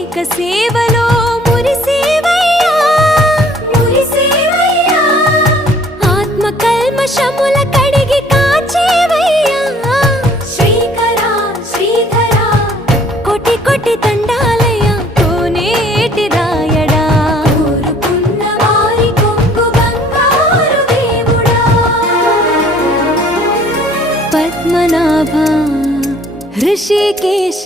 అభిషేక సేవలో మురిసేవయ్యా మురిసేవయ్యా ఆత్మ కల్మషముల కడిగి కాచేవయ్యా శ్రీకరా శ్రీధరా కోటి కోటి దండాలయ్యా కోనేటి రాయడా కోరుకున్న వారి కొంగు బంగారు దేవుడా పద్మనాభ ऋषिकेश